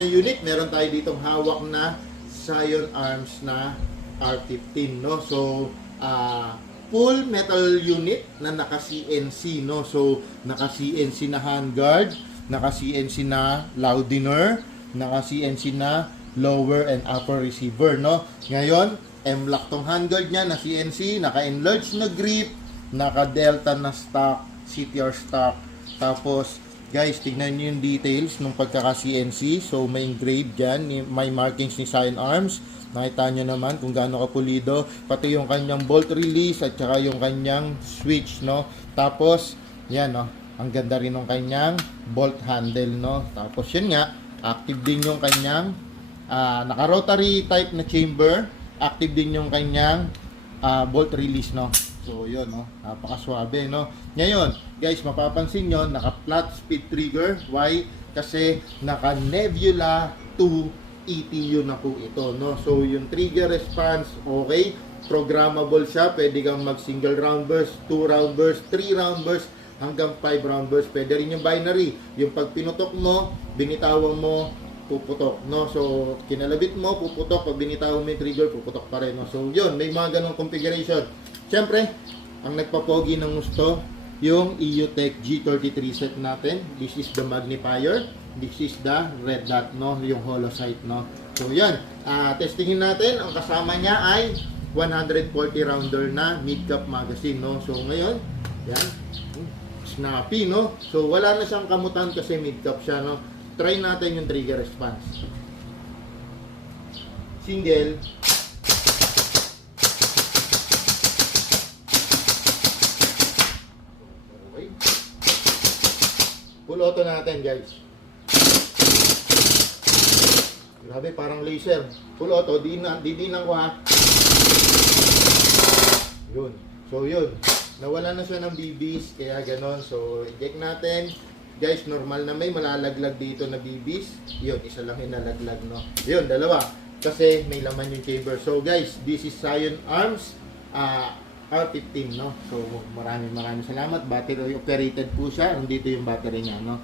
unit, meron tayo ditong hawak na Scion Arms na R15, no? So, full metal unit na naka-CNC, no? So, naka-CNC na handguard, naka-CNC na loudiner, naka-CNC na lower and upper receiver, no? Ngayon, M-lock tong handguard niya na CNC, naka-enlarge na grip, naka-delta na stock, CTR stock, tapos guys, tignan nyo yung details ng pagkaka-CNC. So, may engraved dyan. May markings ni Scion Arms. Nakita nyo naman kung gaano kapulido. Pati yung kanyang bolt release at saka yung kanyang switch, no? Tapos, yan, no? Ang ganda rin ng kanyang bolt handle, no? Tapos, yun nga, active din yung kanyang naka-rotary type na chamber. Active din yung kanyang bolt release, no? So, yun, no? Napakaswabe, no? Ngayon, guys, mapapansin nyo, naka-flat speed trigger. Why? Kasi naka-Nebula 2 ETU na po ito, no? So, yung trigger response, okay. Programmable siya. Pwede kang mag-single round burst, 2 round burst, 3 round burst, hanggang 5 round burst. Pwede rin yung binary. Yung pag pinutok mo, binitawan mo, puputok, no? So, kinalabit mo, puputok. Pag binitawan mo yung trigger, puputok pa rin, no? So, yun, may mga ganong configuration. Siyempre, ang nagpapogi ng gusto, yung EUTech G33 set natin. This is the magnifier. This is the red dot, no? Yung hollow sight, no? So, yan. Testingin natin. Ang kasama niya ay 140 rounder na mid-cap magazine, no? So, ngayon, yan. Snappy, no? So, wala na siyang kamutan kasi mid-cap siya, no? Try natin yung trigger response. Single. Full auto natin, guys. Grabe, parang laser. Full auto, didinan ko ha. Yun. So, yun. Nawala na siya ng BBs, kaya ganon. So, eject natin. Guys, normal na may malalaglag dito na BBs. Yun, isa lang yung nalaglag, no? Yun, dalawa. Kasi may laman yung chamber. So, guys, this is Scion Arms. R15, no? So, maraming salamat. Battery operated po siya. Nandito yung battery niya, no?